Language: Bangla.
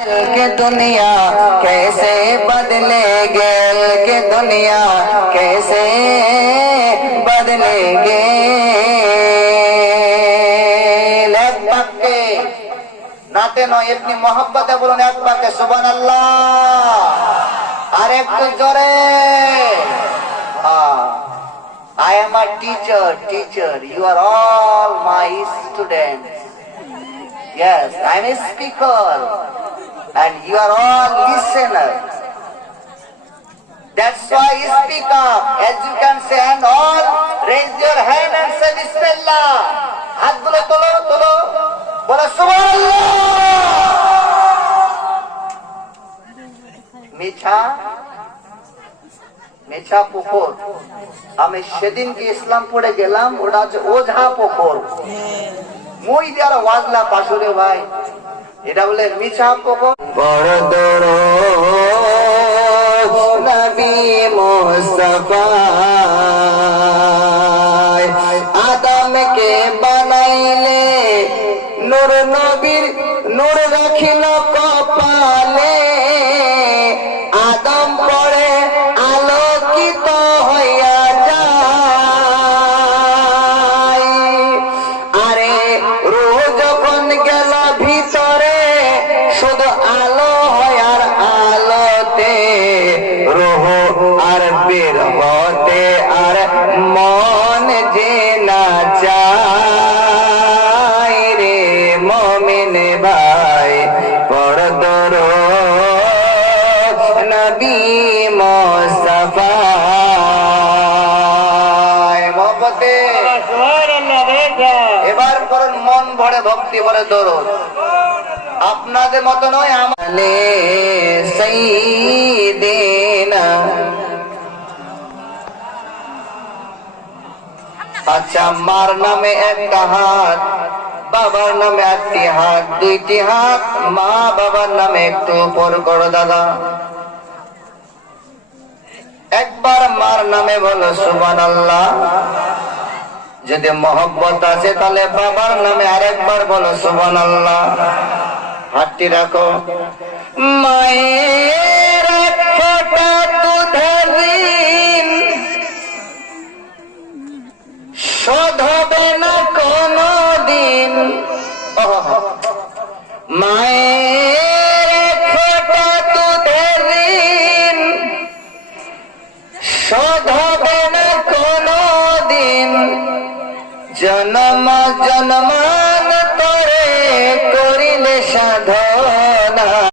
के दुनिया कैसे बदलेगे, के दुनिया कैसे बदलेगे। नाते नो इतनी मोहब्बत है, बोलो एक बार के सुभान अल्लाह। और एक तो जोरे I am a teacher, you are all my students. Yes, I am a speaker and you are all listeners. That's why you speak up, as you can say, and all raise your hand and say Bismillah. हाथ बोलो, तोलो, बोलो सुभानअल्लाह। মিছা পুকুর, আমি সেদিন কি ইসলামপুরে গেলাম, ওটা হচ্ছে ওঝা পুকুর। মই দেওয়ার ওয়াজলা পাশুরে ভাই, এটা বলে মিছা পুকুর। বড় দরদ নবী মুস্তাফা আদমকে বানাইলে, নূর নবীর নূর রাখিল কপালে। আদম পড়ে আলোকিত হইয়া যায়, আরে রূহ যখন গেল ভিতরে, শুধু আলো হয় আর আলোতে রূহ আর বের হতে আর মন যে না চায় রে মুমিন ভাই। পড় দরুদ নবী মুস্তাফা মোহব্বতে। এবার করুন মন ভরে ভক্তি ভরে দরুদ। আপনাদের মত নয়, আমালে সাইয়্যিদিনা। আচ্ছা, মার নামে একটা হাত, বাবার নামে একটি হাত, দুইটি হাত, মা বাবার নামে একটু উপর করো দাদা। একবার মার নামে বলো সুবহানাল্লাহ। যদি মহব্বত আছে তাহলে বাবার নামে আরেকবার বলো সুবহানাল্লাহ। হাতটি রাখো। মায়ের